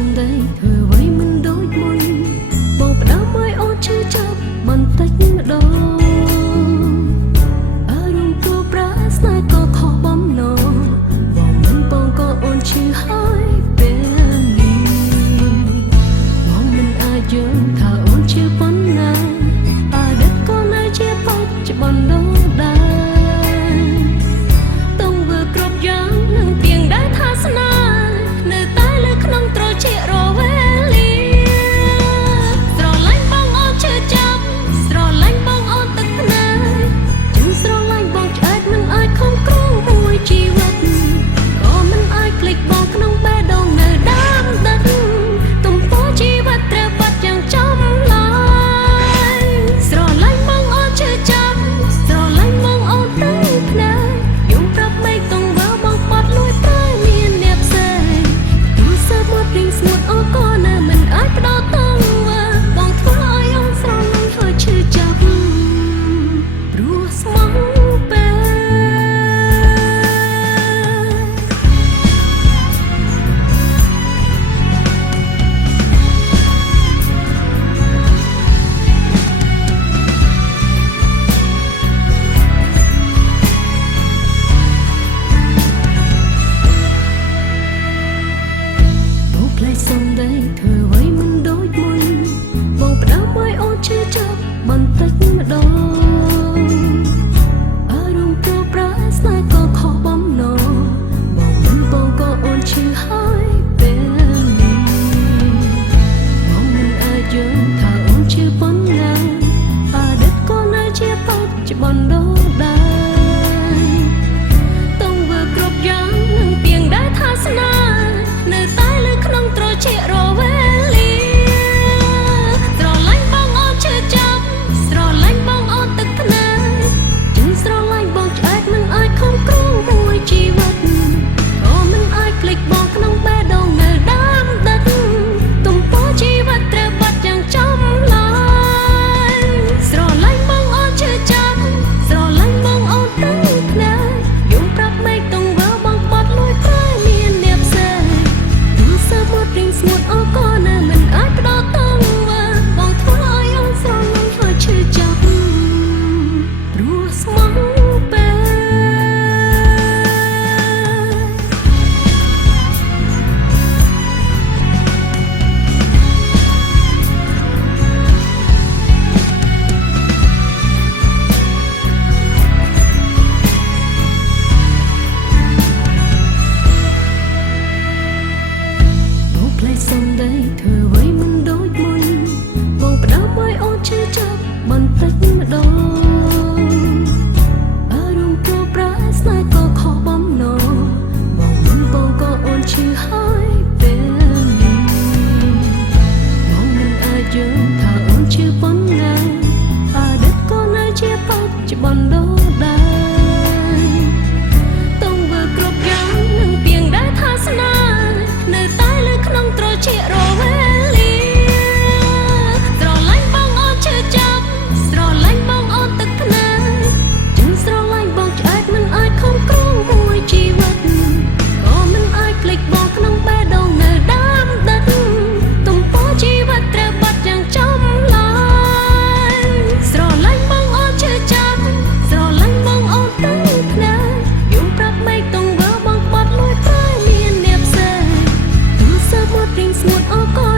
សំដីធ្វើអ្វីមិនដូចមុនបងផ្ដើមឲ្យអូនឈឺចាប់បន្តិចម្ដងអារម្មណ៍ព្រោះប្រាស្នេហ៍ក៏ខុសបំណងបងមិនបងក៏អូនឈឺហើយពេលនេះបងមិនអាចយល់ថាអូនឈឺប៉ុណ្ណាអតីតក៏នៅជាបច្ចុប្បន្នដដែលតង់ធ្វើគ្រប់យ៉ាងនឹងទៀងដែលថាស្នេហ៍នៅតែលើក្នុងត្រចៀករវេលាស្រឡាញ់បងអូនឈឺចាប់ស្រឡាញ់បងអូនទឹកភ្នែកជឿស្រឡាញ់បងឆ្អែតមិនអាចខំគ្រងមួយជីវិតក៏មិនអាចភ្លេចបងក្នុងបេះដូងនៅដើមទឹកទំព័រជីវិតត្រូវបាត់យ៉ាងចំឡាយស្រឡាញ់បងអូនឈឺចាប់ស្រឡាញ់បងអូនទឹកភ្នែកយំប្រាប់មេឃទង្វើបងបាត់លួចតែមានអ្នកផ្សេងទូរស័ព្ទមកព្រីងស្ងួតអក៏នៅមិនអាចផ្ដោតតងបងធ្វើឲ្យអូនស្រឡាញ់ហើយឈឺចាប់ព្រោះស្មោះពេលបងផ្លេចសំដីធ្វើអ្វីមិនដូចមុនបងផ្ដើមឲ្យអូនឈឺចាប់បន្តិចម្ដងអារម្មណ៍ព្រោះប្រាស្នេហ៍ក៏ខុសបំណងបងមិនបងក៏អូនឈឺហើយពេលនេះបងមិនអាចយល់ថាអូនឈឺប៉ុណ្ណាអតីតក៏នៅជាបច្ចុប្បន្នដដែលតង់ធ្វើគ្រប់យ៉ាងនឹងទៀងដែលថាស្នេហ៍នៅតែលើក្នុងត្រចៀករវេលាស្រឡាញ់បងអូនឈឺចាប់ស្រឡាញ់បងអូនទឹកភ្នែកជឿស្រឡាញ់បងឆ្អែតមិនអាចខំគ្រងមួយជីវិតក៏មិនអាចភ្លេចបងក្នុងបេះដូងនៅដើមទឹកទំព័រជីវិតត្រូវបាត់យ៉ាងចំឡាយស្រឡាញ់បងអូនឈឺចាប់ស្រឡាញ់បងអូនទឹកភ្នែកយំប្រាប់មេឃទង្វើបងបាត់លួចតែមានអ្នកផ្សេងទូរស័ព្ទមកព្រីងស្ងួតអក៏នៅមិនអាចផ្ដោតតងបងធ្វើឲ្យអូនស្រឡាញ់ហើយឈឺចាប់ព្រោះស្មោះពេល បងផ្លេចសំដីធ្វើអ្វីមិនដូចមុនបងផ្ដើមឲ្យអូនឈឺចាប់បន្តិចម្ដងអារម្មណ៍ព្រោះប្រាស្នេហ៍ក៏ខុសបំណងបងមិនបងក៏អូនឈឺហើយពេលនេះបងមិនអាចយល់ថាអូនឈឺប៉ុណ្ណាអតីតក៏នៅជាបច្ចុប្បន្នដដែលតង់ធ្វើគ្រប់យ៉ាងនឹងទៀងដែលថាស្នេហ៍នៅតែលើក្នុងត្រចៀករវេលាស្រឡាញ់បងអូនឈឺចាប់ស្រឡាញ់បងអូនទឹកភ្នែកជឿស្រឡាញ់បងឆ្អែតមិនអាចខំគ្រងមួយជីវិតក៏មិនអាចភ្លេចបងក្នុងបេះដូងនៅដើមទឹកទំព័រជីវិតត្រូវបាត់យ៉ាងចំឡាយស្រឡាញ់បងអូនឈឺចាប់ស្រឡាញ់បងអូនទឹកភ្នែកយំប្រាប់មេឃទង្វើបងបាត់លួចតែមានអ្នកផ្សេងទូរស័ព្ទមកព្រីងស្ងួតអក៏